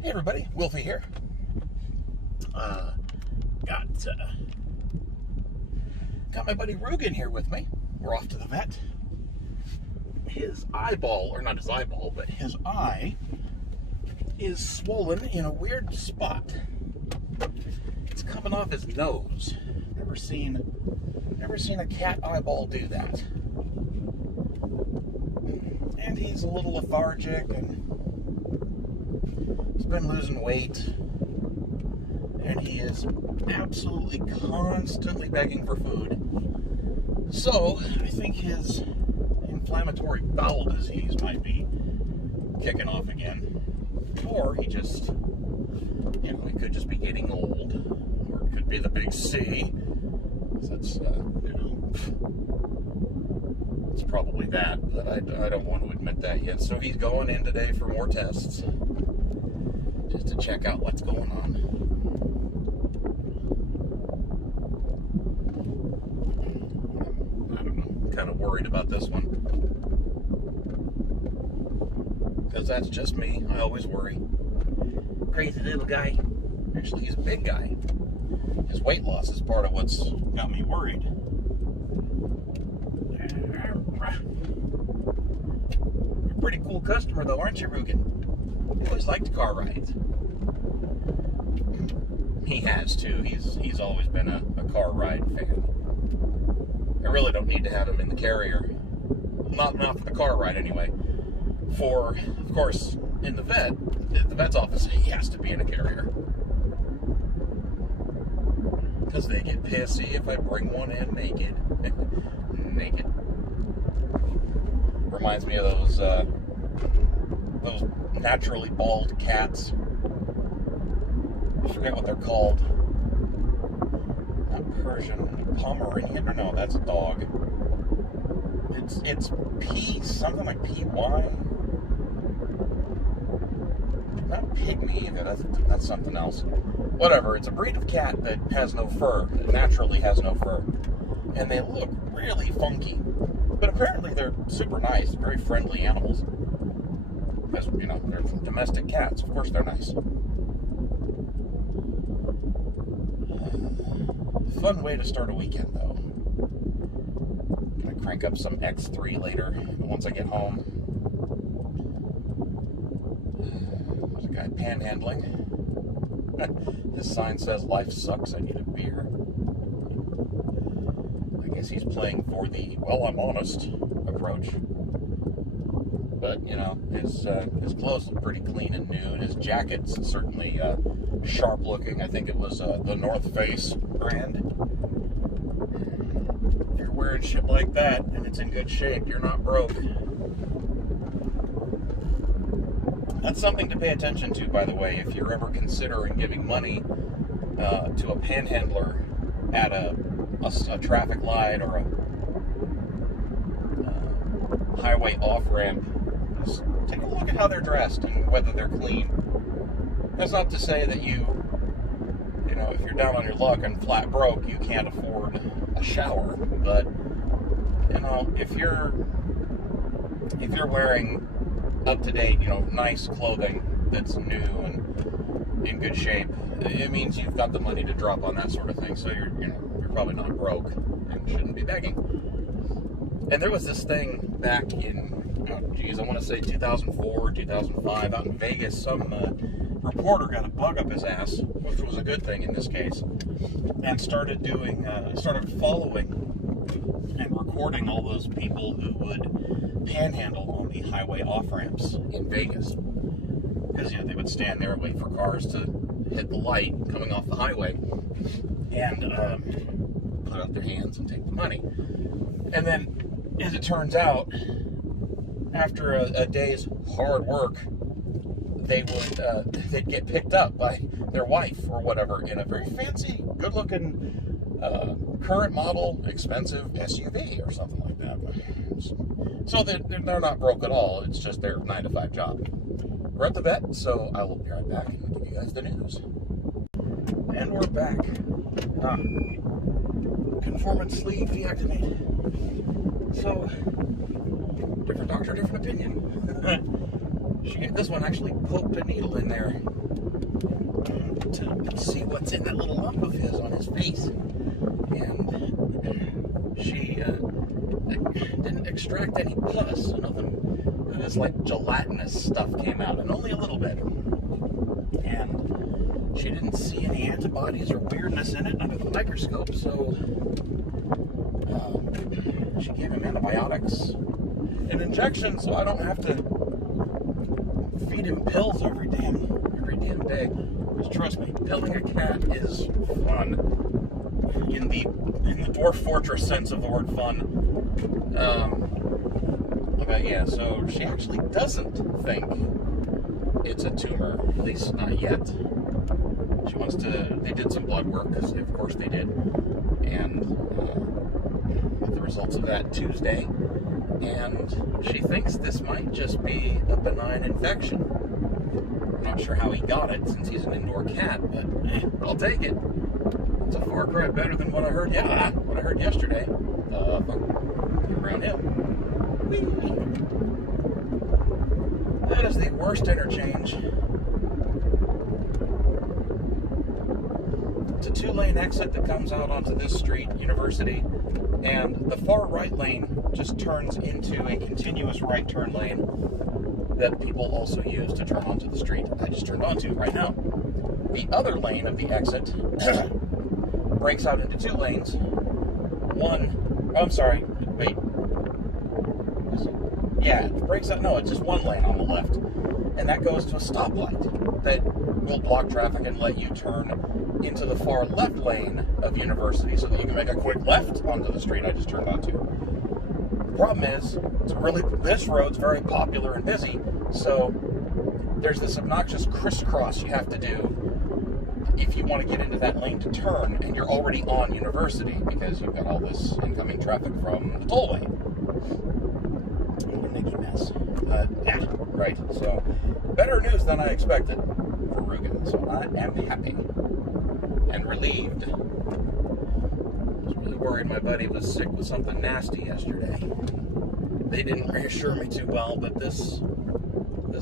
Hey everybody, Wilfie here. Got my buddy Rugen here with me. We're off to the vet. His eyeball, or not his eyeball, but his eye is swollen in a weird spot. It's coming off his nose. Never seen a cat eyeball do that. And he's a little lethargic, and he's been losing weight, and he is absolutely constantly begging for food. So I think his inflammatory bowel disease might be kicking off again, or he just, he could just be getting old, or it could be the big C. That's it's probably that, but I don't want to admit that yet. So he's going in today for more tests, just to check out what's going on. I don't know, kind of worried about this one, because that's just me. I always worry. Crazy little guy. Actually, he's a big guy. His weight loss is part of what's got me worried. You're a pretty cool customer, though, aren't you, Rugen? You always liked car rides. He has, too. He's always been a car ride fan. I really don't need to have him in the carrier. Not for the car ride, anyway. For, of course, in the vet's office, he has to be in a carrier. Because they get pissy if I bring one in naked. Naked. Reminds me of those naturally bald cats. I forget what they're called. Not Persian, Pomeranian, or no, that's a dog. It's P, something like PY. Not pygmy either, that's something else. Whatever, it's a breed of cat that has no fur, that naturally has no fur. And they look really funky. But apparently they're super nice, very friendly animals. Because, they're domestic cats. Of course they're nice. Fun way to start a weekend, though. Gonna crank up some X3 later, once I get home. There's a guy panhandling. His sign says, "Life sucks, I need a beer." I guess he's playing for the, well, I'm honest approach. But, his clothes look pretty clean and new, and his jacket's certainly sharp looking. I think it was the North Face brand. If you're wearing shit like that and it's in good shape, you're not broke. That's something to pay attention to, by the way, if you're ever considering giving money to a panhandler at a traffic light or a highway off-ramp. Just take a look at how they're dressed and whether they're clean. That's not to say that if you're down on your luck and flat broke, you can't afford a shower. But, if you're wearing up-to-date, nice clothing that's new and in good shape, it means you've got the money to drop on that sort of thing. So you're probably not broke and shouldn't be begging. And there was this thing back in, I want to say 2004, 2005, out in Vegas. Some reporter got a bug up his ass, which was a good thing in this case, and started following and recording all those people who would panhandle on the highway off-ramps in Vegas. Because, they would stand there and wait for cars to hit the light coming off the highway and put out their hands and take the money. And then, as it turns out, after a day's hard work, they'd get picked up by their wife or whatever in a very fancy, good-looking, current model, expensive SUV or something like that. So they're not broke at all. It's just their 9-to-5 job. We're at the vet, so I will be right back and give you guys the news. And we're back. Conformance sleeve deactivated. So, different doctor, different opinion. This one actually poked a needle in there to see what's in that little lump of his on his face. And she didn't extract any pus, nothing. This like gelatinous stuff came out, and only a little bit. And she didn't see any antibodies or weirdness in it under the microscope, so she gave him antibiotics and injections, so I don't have to feed him pills every damn day. Because trust me, pilling a cat is fun in the Dwarf Fortress sense of the word fun. But yeah, so she actually doesn't think it's a tumor, at least not yet. She wants to. They did some blood work, because of course they did, and got the results of that Tuesday. And she thinks this might just be a benign infection. I'm not sure how he got it, since he's an indoor cat, but I'll take it. It's a far cry better than what I heard. Yeah, what I heard yesterday. Around him. Whee! That is the worst interchange. It's a 2-lane exit that comes out onto this street, University, and the far right lane just turns into a continuous right turn lane that people also use to turn onto the street I just turned onto right now. The other lane of the exit breaks out into 2 lanes. Yeah, it breaks out. No, it's just 1 lane on the left. And that goes to a stoplight that will block traffic and let you turn into the far left lane of University so that you can make a quick left onto the street I just turned onto. The problem is, this road's very popular and busy, so there's this obnoxious crisscross you have to do if you want to get into that lane to turn, and you're already on University because you've got all this incoming traffic from the tollway. Mess. Yeah, right. So, better news than I expected for Rugen. So I am happy and relieved. I was really worried my buddy was sick with something nasty yesterday. They didn't reassure me too well, but this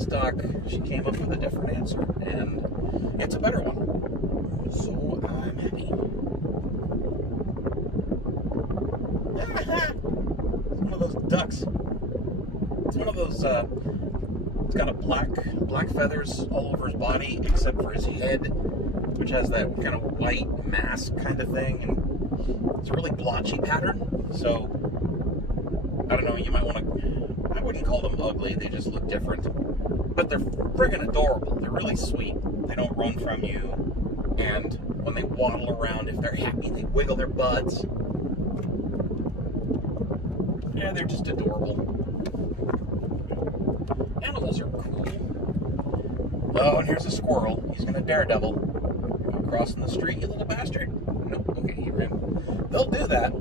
doc, she came up with a different answer, and it's a better one. So I'm happy. It's one of those ducks. It's one of those, it's got a black feathers all over his body, except for his head, which has that kind of white mask kind of thing, and it's a really blotchy pattern, so, I don't know, you might want to, I wouldn't call them ugly, they just look different, but they're friggin' adorable, they're really sweet, they don't run from you, and when they waddle around, if they're happy, they wiggle their butts. Yeah, they're just adorable. Animals are cool. Oh, and here's a squirrel. He's gonna daredevil. You crossing the street, you little bastard? Nope, okay, he ran. They'll do that.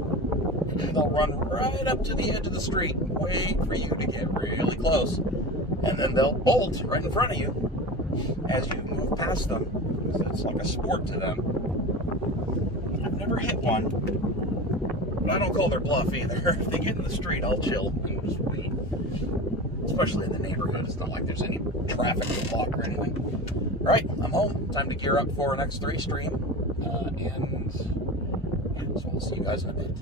They'll run right up to the edge of the street, wait for you to get really close, and then they'll bolt right in front of you as you move past them. It's like a sport to them. I've never hit one, but I don't call their bluff either. If they get in the street, I'll chill and just wait. Especially in the neighborhood. It's not like there's any traffic to block or anything. All right, I'm home. Time to gear up for an X3 stream. And yeah, so I'll see you guys in a bit.